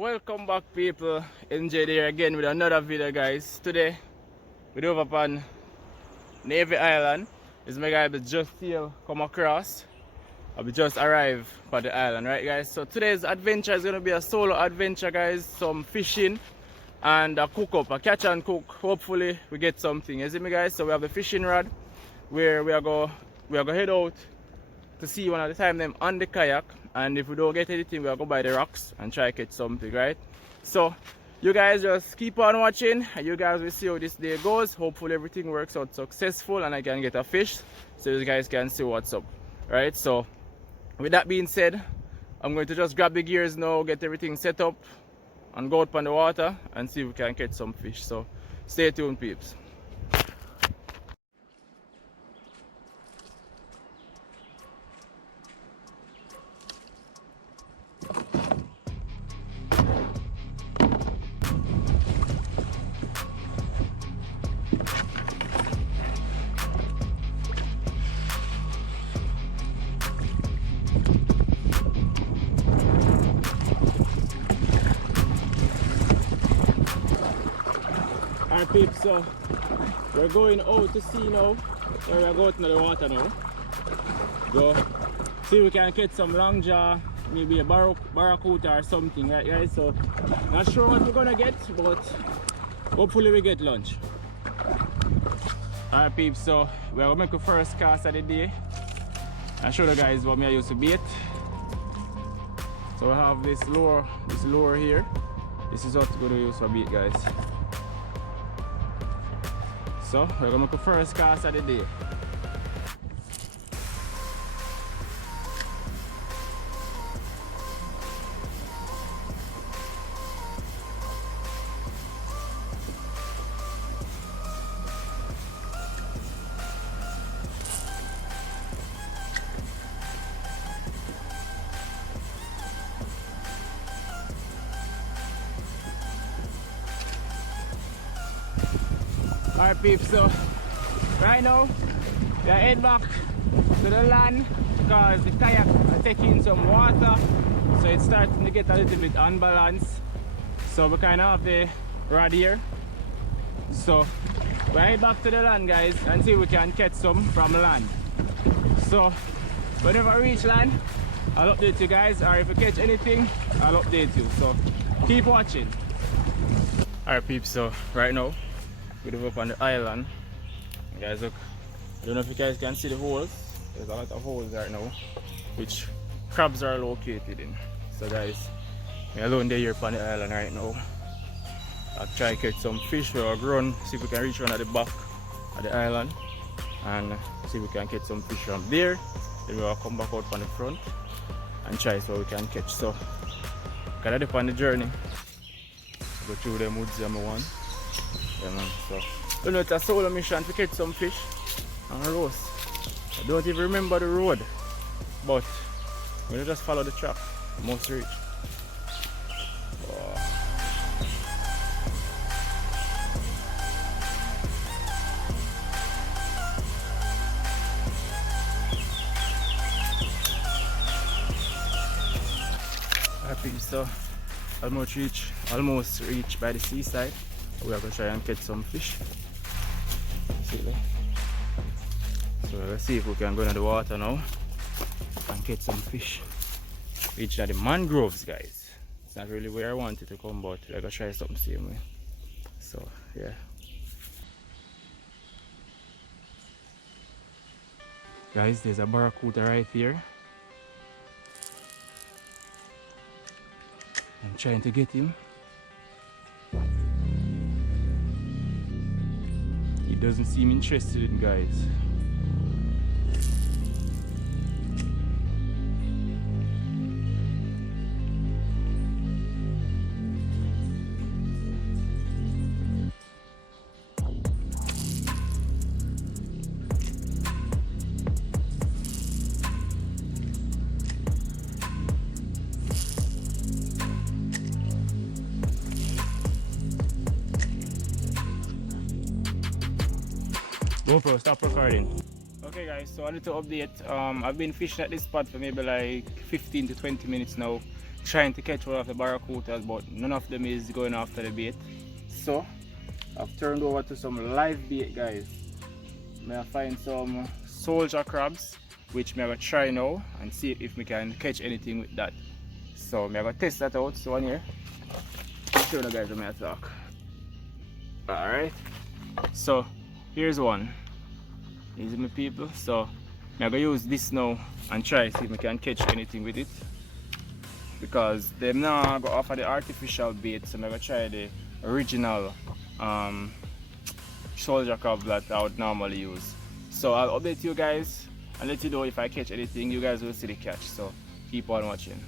Welcome back, people. Enjay here again with another video, guys. Today we're over upon Navy Island. This is my guy but just here come across. We just arrived at the island, right, guys? So today's adventure is gonna be a solo adventure, guys. Some fishing and a cook up, a catch and cook. Hopefully we get something. You see me, guys? So we have the fishing rod where we are go head out to see one at a time them on the kayak, and if we don't get anything we'll go by the rocks and try to catch something, right? So you guys just keep on watching and you guys will see how this day goes. Hopefully everything works out successful and I can get a fish so you guys can see what's up, right? So with that being said, I'm going to just grab the gears now, get everything set up and go out on the water and see if we can catch some fish. So stay tuned, peeps. Alright, peeps, so we're going out to sea now. We're going to the water now. Go see if we can catch some long jaw, maybe a barracuda or something, right, guys? So not sure what we're gonna get, but hopefully we get lunch. Alright, peeps, so we're gonna make the first cast of the day and show the guys what I used to bait. So we have this lure here. This is what we're gonna use for bait, guys. So we're gonna make the first cast of the day. Alright, peeps, so right now we are head back to the land because the kayak are taking some water, so it's starting to get a little bit unbalanced. So we kind of have the rod here, so we head back to the land, guys, and see if we can catch some from land. So whenever I reach land I'll update you guys, or if we catch anything I'll update you, so keep watching. Alright, peeps, so right now we're up on the island. Guys, look, I don't know if you guys can see the holes. There's a lot of holes right now which crabs are located in. So guys, we're alone there here on the island right now. I'll try to catch some fish or run, see if we can reach one at the back of the island and see if we can catch some fish from there. Then we'll come back out on the front and try so we can catch. So kind of on the journey, go through them woods and one. Yeah, man. So you know, it's a solo mission to catch some fish and roast. I don't even remember the road, but we'll just follow the track. Must reach. Wow. Happy, so almost reach by the seaside. We are going to try and catch some fish. See there? So let's see if we can go into the water now and catch some fish. Reach at the mangroves, guys. It's not really where I wanted to come, but we're going to try something same way. So yeah. Guys, there's a barracuda right here. I'm trying to get him. He doesn't seem interested in guys. GoPro, stop recording. Okay guys, so I need to update. I've been fishing at this spot for maybe like 15 to 20 minutes now. trying to catch one of the barracudas, but none of them is going after the bait. So I've turned over to some live bait, guys. May I find some soldier crabs, which I'm gonna try now and see if we can catch anything with that. So I'm gonna test that out. So on here, show you guys what I talk. Alright, so here's one. These are my people. So I'm gonna use this now and try see if we can catch anything with it, because them now go offer the artificial bait. So I'm gonna try the original soldier crab that I would normally use. So I'll update you guys and let you know if I catch anything. You guys will see the catch, so keep on watching.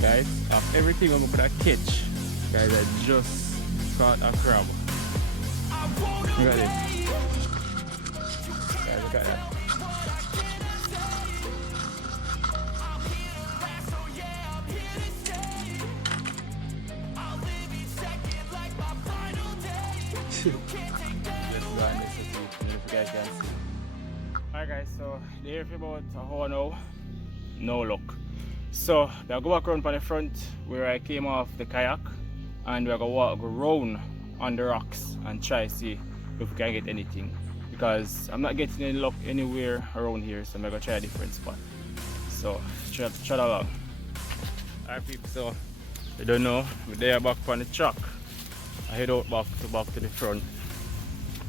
Guys, of everything I'm gonna catch, guys, I just caught a crab. Look at this. Guys, look at that. Let's go and listen to it, if you guys can see. Alright guys, so there for about a hour now, no luck. So we'll go back around on the front where I came off the kayak, and we're gonna go round on the rocks and try to see if we can get anything, because I'm not getting any luck anywhere around here, so I'm gonna try a different spot. So try along. Alright people, so you don't know, we're there back on the truck. I head out back to the front.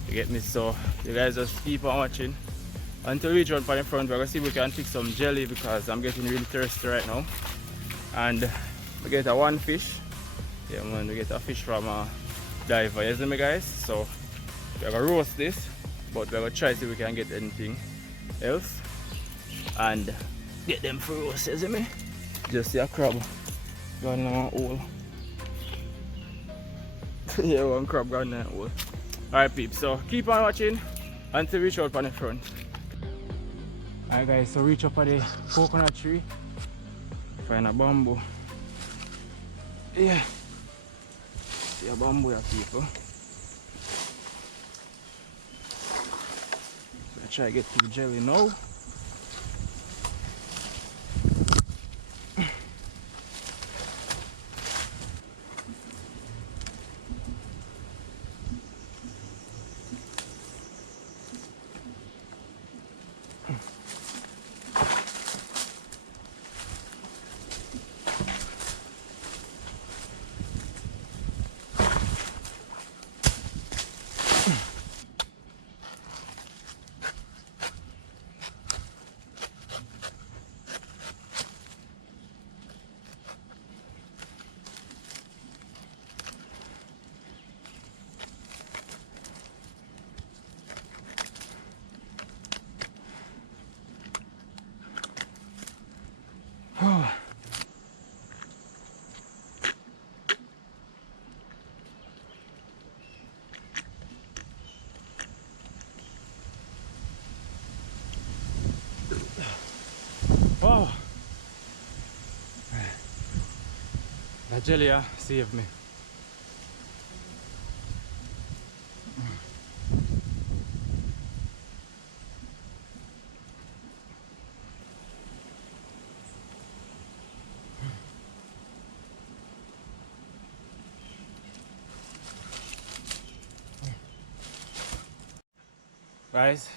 You get me? So you guys just keep on watching until we reach out on the front. We're gonna see if we can pick some jelly, because I'm getting really thirsty right now. And we get a one fish. Yeah man, we get a fish from a diver, you see me guys? So we're gonna roast this, but we're gonna try to see if we can get anything else and get them for roast, you see me? Just see a crab gone in a hole. Yeah, one crab gone in that hole. Alright peeps, so keep on watching until we reach out on the front. Alright guys, so reach up at the coconut tree, find a bamboo. Yeah, see a bamboo here people. So I try to get to the jelly now. Wow, that jelly saved me. Guys,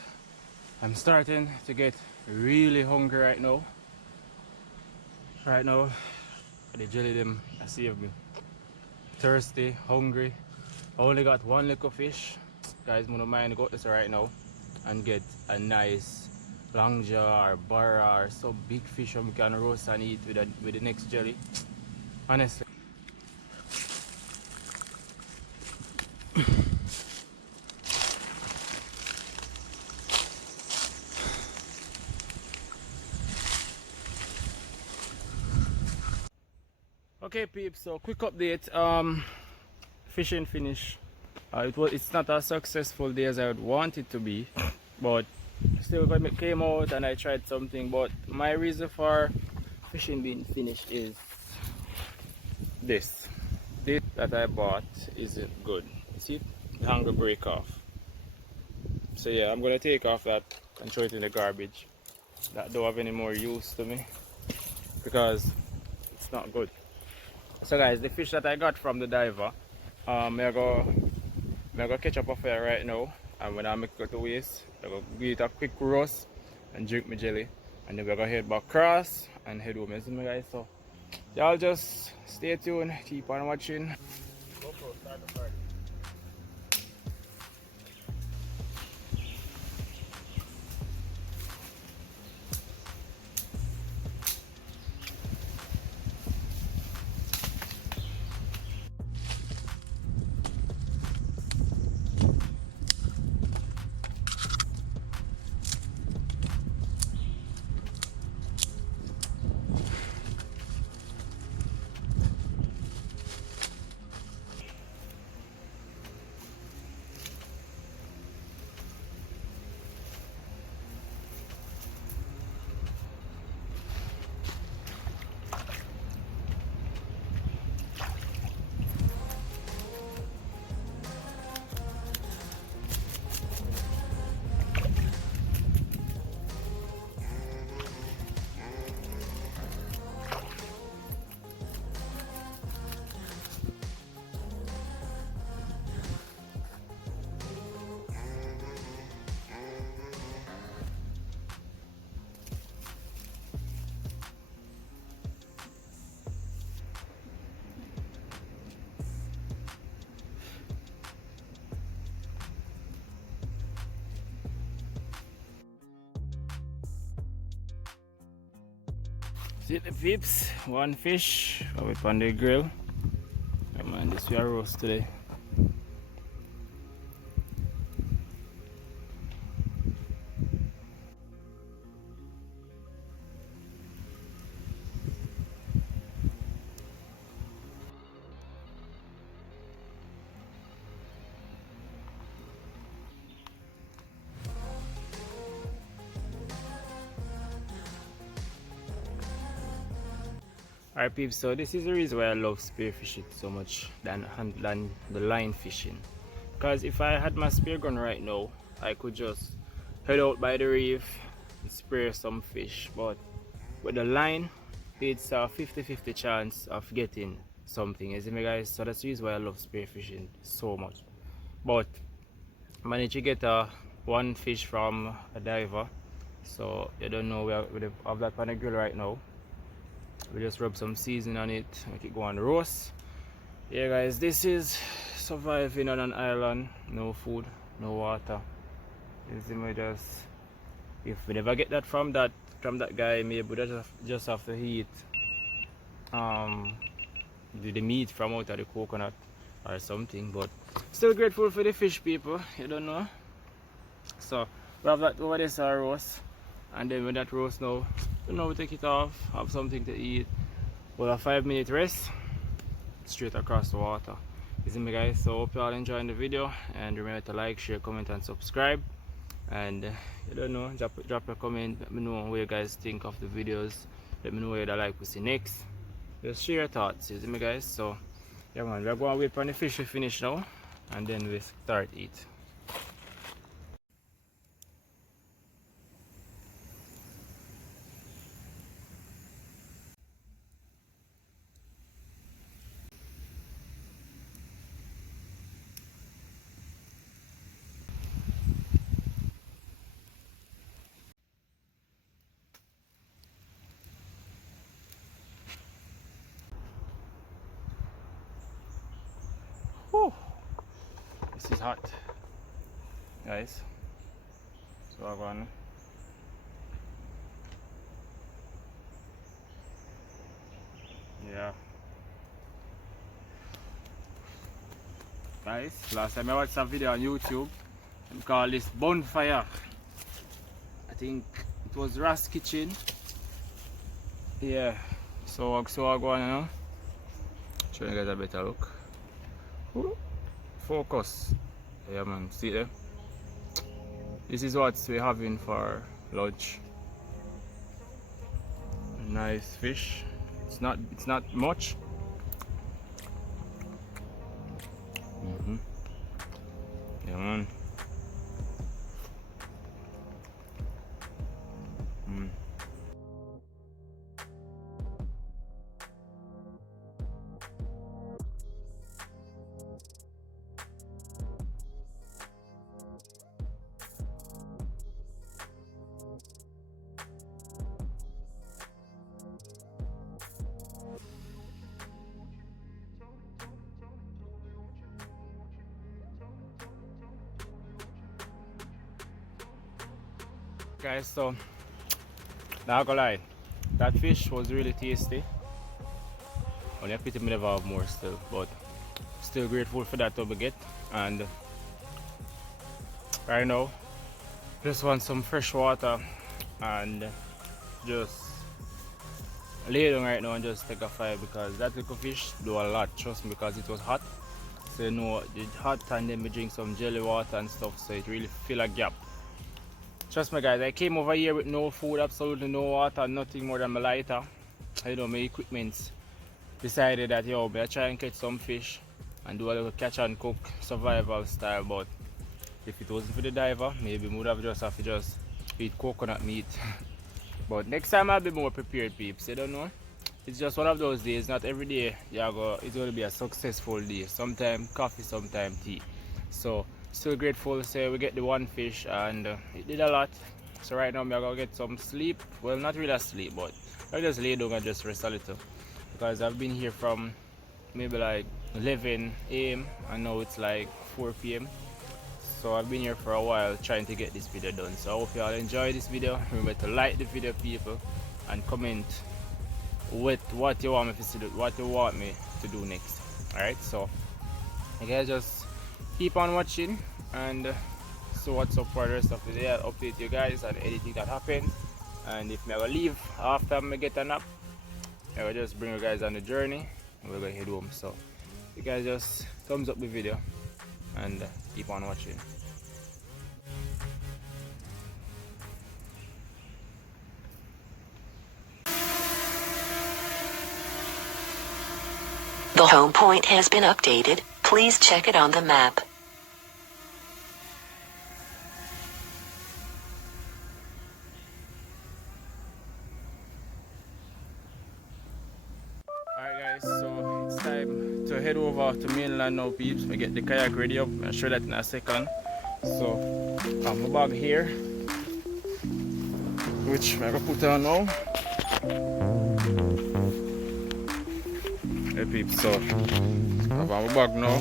I'm starting to get really hungry right now. The jelly them saved me. Thirsty, hungry. I only got one little fish. Guys, I don't mind go this right now and get a nice langja or barra or some big fish we can roast and eat with the next jelly. Honestly. Okay peeps, so quick update. Fishing finish. It's not as successful day as I would want it to be, but still it came out and I tried something. But my reason for fishing being finished is this. This that I bought isn't good. See, the handle break off. So yeah, I'm gonna take off that and throw it in the garbage. That don't have any more use to me because it's not good. So guys, the fish that I got from the diver, I go catch up a fire right now, and when I make it to waste, I go give it a quick roast and drink my jelly, and then we're gonna head back across and head home. You see me guys? So y'all just stay tuned, keep on watching. GoPro, start the party. See the peeps, one fish up on the grill. Come on, this we are roast today. Alright peeps, so this is the reason why I love spear fishing so much than the line fishing. Because if I had my spear gun right now, I could just head out by the reef and spear some fish. But with the line, it's a 50-50 chance of getting something. You see me guys? So that's the reason why I love spear fishing so much. But I managed to get one fish from a diver. So you don't know, we have that on the grill right now. We just rub some seasoning on it, make it go on the roast. Yeah guys, this is surviving on an island, no food, no water. You see me, just if we never get that from that guy, maybe we just have to eat the meat from out of the coconut or something. But still grateful for the fish, people, you don't know. So we have that over this our roast, and then when that roast now, you know, we take it off, have something to eat. We'll have a 5-minute rest, straight across the water. You see me guys? So hope you all enjoying the video, and remember to like, share, comment and subscribe. And you don't know, drop a comment, let me know what you guys think of the videos. Let me know what you'd like to see next. Just share your thoughts, you see me guys? So yeah man, we're going to wait for the fish to finish now, and then we start eat. Whew. This is hot, guys. So I'm going. Yeah. Guys, last time I watched some video on YouTube, they call this bonfire. I think it was Ras Kitchen. Yeah. So I'm going now. Show you guys a better look. Ooh. Focus. Yeah man, see there? This is what we're having for lunch. Nice fish. It's not much, guys, so not gonna lie, that fish was really tasty. Only a pity me never have more still, but still grateful for that to get. And right now just want some fresh water and just lay down right now and just take a fire, because that little fish do a lot, trust me, because it was hot. So you know, it's hot and then we drink some jelly water and stuff, so it really fill a gap. Trust me guys, I came over here with no food, absolutely no water, nothing more than my lighter, you know, my equipment. Decided that yo, I try and catch some fish and do a little catch and cook survival style. But if it wasn't for the diver, maybe we would have to just eat coconut meat. But next time I'll be more prepared, peeps. You don't know, it's just one of those days. Not every day it's going to be a successful day. Sometimes coffee, sometimes tea. So still grateful to say we get the one fish, and it did a lot. So right now I'm gonna get some sleep. Well, not really sleep, but I just lay down and just rest a little, because I've been here from maybe like 11 a.m. and now it's like 4 p.m. So I've been here for a while trying to get this video done. So I hope you all enjoy this video. Remember to like the video, people, and comment with what you want me to do, what you want me to do next. Alright, so you guys just keep on watching, and so what's up for the rest of the day. I'll update you guys on anything that happened, and if I leave after I get a nap, I will just bring you guys on the journey and we're gonna head home. So you guys just thumbs up the video and keep on watching. The home point has been updated. Please check it on the map. Alright guys, so it's time to head over to mainland now, peeps. We get the kayak ready up. I'll show that in a second. So I have my bag here, which I'm gonna put on now. Hey peeps, so I have my bag now,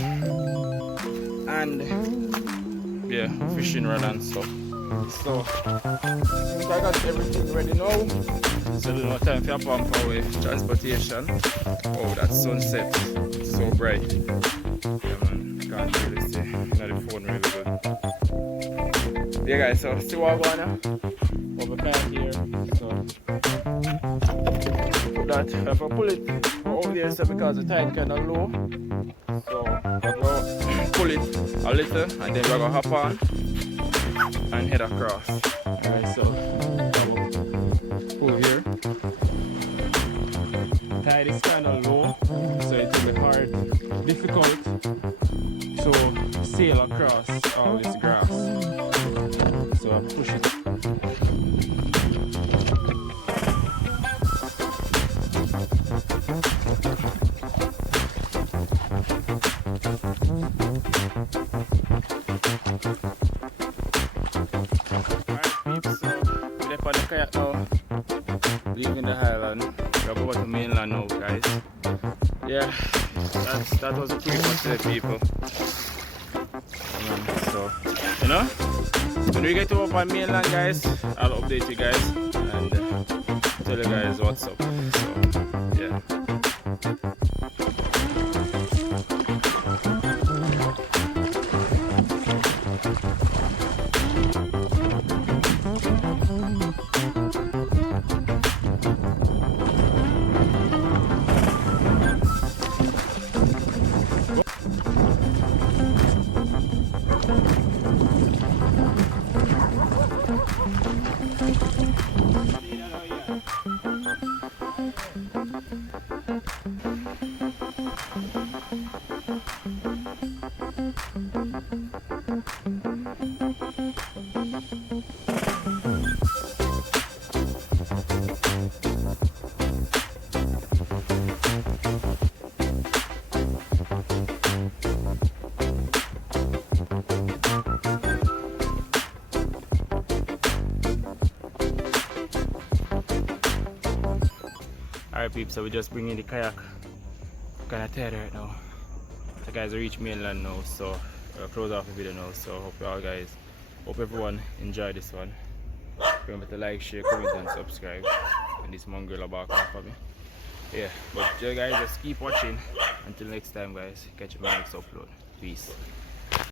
and yeah, fishing rod and stuff. So I think I got everything ready now. So there's no time for pump away transportation. Oh, that sunset, it's so bright. Yeah man, can't really see. Not the phone really good. Yeah guys, so see what I'm going over kayak here. So put that, if I pull it over there, so because the tide kind of low, so I'm going to pull it a little and then we're going to hop on and head across. Alright, so pull here. Tide is kind of low, so it will be hard, difficult to sail across all this grass. So I push it. Kayak now, leaving the highland. We're going to mainland now, guys. Yeah, that was a quick one today, people. So, you know, when we get to up on mainland, guys, I'll update you guys and tell you guys what's up. So, yeah. Alright peeps, so we just bring in the kayak. Kinda tired right now. The guys reach mainland now, so I'll close off the video now. So hope you all guys, hope everyone enjoy this one. Remember to like, share, comment and subscribe. And this mongrel back off of me. Yeah, but you guys just keep watching. Until next time guys, catch you on my next upload. Peace.